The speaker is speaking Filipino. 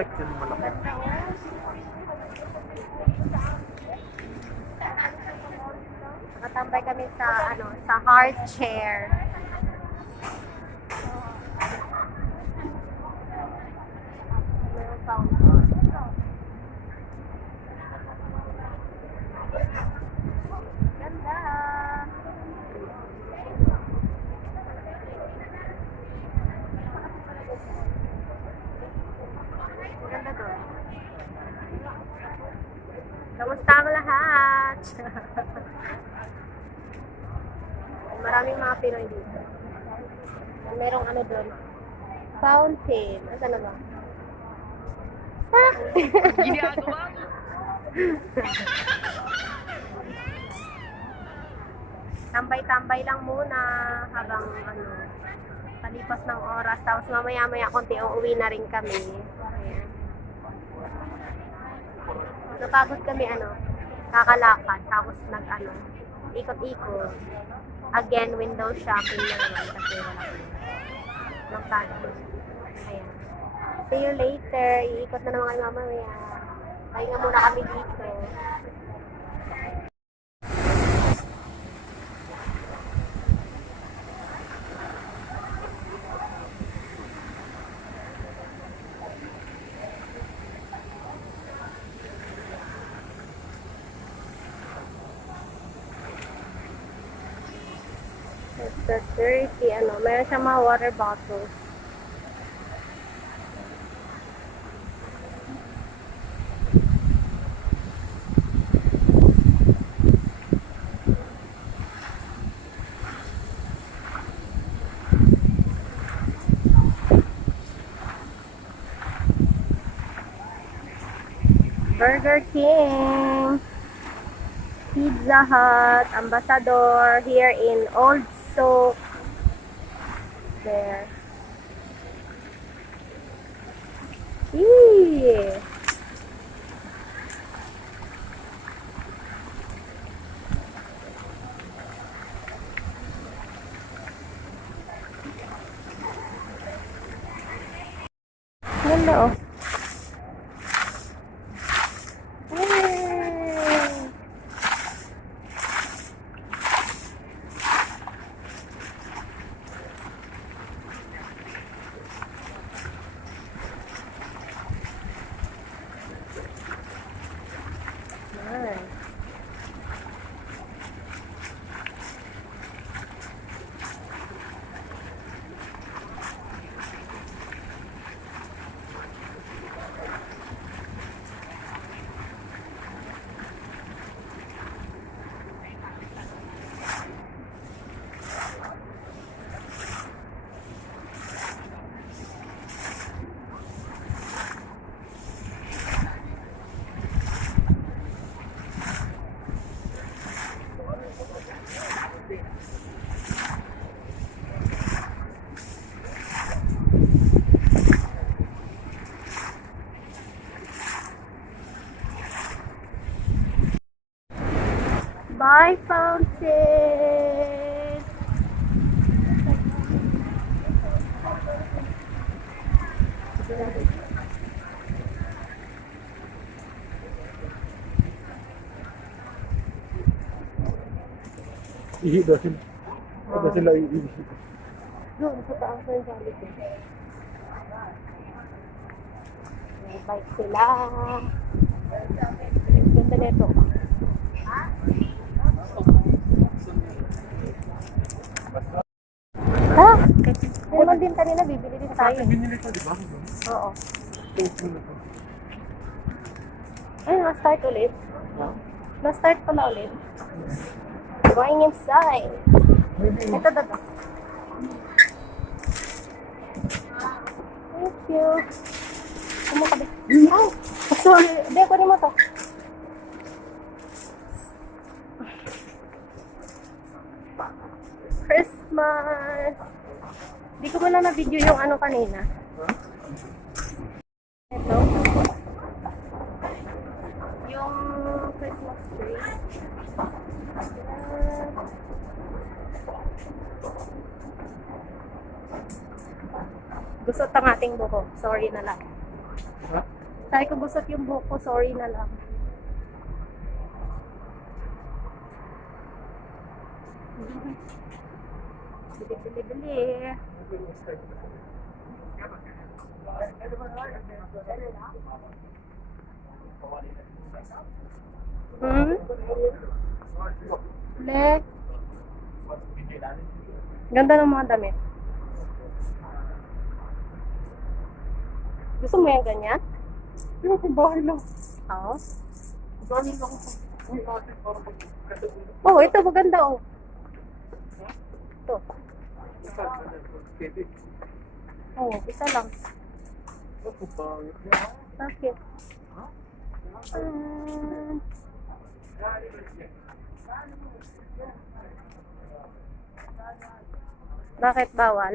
like yun malaki. Nakatambay kami sa sa hard chair. Meron fountain. Ganda. Ganda doon. Kamusta ang lahat? Maraming mga Pinoy dito. Merong doon. Fountain. Asa na ba? Ginagawa mo? Tambay-tambay lang muna habang palipas ng oras. Tapos mamaya-maya konti uuwi na rin kami. Ayan. Napagod kami kakalakad. Tapos ikot-ikot. Again, window shopping na naman kasi wala ng pagod. Ayan. See you later. Iikot na naman kayo mamaya. Pahinga muna kami dito. Mr. 30, meron siyang mga water bottles. Burger King, Pizza Hut, Ambassador, here in Old Soak. There. Eee. Ganda oh. Bye, fountain. Ihi daw sila. Daw sila ihi. Doon, sa taas na yung sabi ko. May bike sila. Ganda nito. Ha? Meron din kanina, bibili din tayo. Binili ko, di ba? Oo. Post mo na to. Ay, na-start ulit. Na-start pala ulit. Going inside. Ito, daga. Thank you. Ano ka ba? Ay, sorry. Hindi, kunin mo to. Christmas. Hindi ko muna na-video yung kanina. Ito. Yung Christmas tree. Gusot ang ating buhok. Sorry na lang. Ha? Sabi ko gusot yung buhok ko, sorry na lang. Bili. Hmm? Le. Ganda ng mga damit. Gusto mo yung ganyan? Di ba kung bahay lang? Oo. Dami lang ako. Uy, ate, parang Oh, ito maganda oh. Ito. Pwede. Oh, isa lang. Ako pangit. Bakit? Um, bakit bawal?